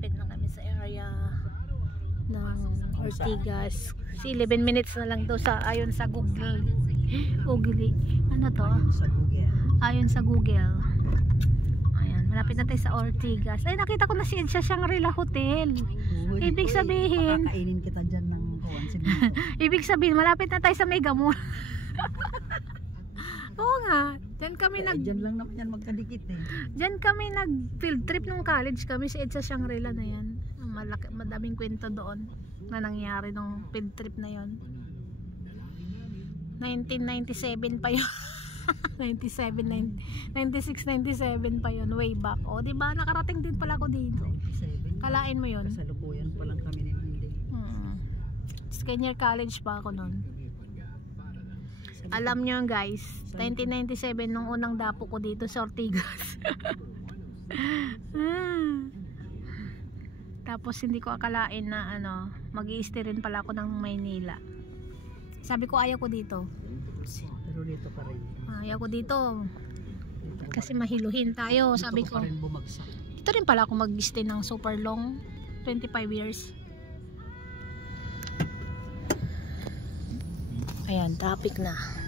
malapit na kami sa area ng Ortigas. 11 minutes na lang daw sa ayon sa Google. Ano to? Ayon sa Google. Ayan, malapit na tayo sa Ortigas. Ay, nakita ko na si Edsa Shangri-La Hotel. Ibig sabihin, kakainin kita dyan ng ibig sabihin, malapit na tayo sa Mega Mall. Oo nga, dyan kami dyan lang naman yan magkadikit eh. Dyan kami nag field trip nung college kami sa Edsa Shangri-La na yan. Madaming kwento doon na nangyari nung field trip na yon. 1997 pa yun. 96, 97 pa yun, way back. O, diba? Nakarating din pala ako dito. 97. Kalain mo yun. Kasalukuyan pa lang kami ni Hindi. Senior college pa ako nun. Alam nyo guys, 1997 nung unang dapo ko dito sa Ortigas. Tapos hindi ko akalain na mag-i-stay rin pala ako ng Maynila. Sabi ko ayaw ko dito. Pero dito pa rin. Ayaw ko dito. Kasi mahiluhin tayo, Dito sabi ko. pa rin bumagsak. Dito rin pala ako mag-stay ng super long, 25 years. Ayan, traffic na.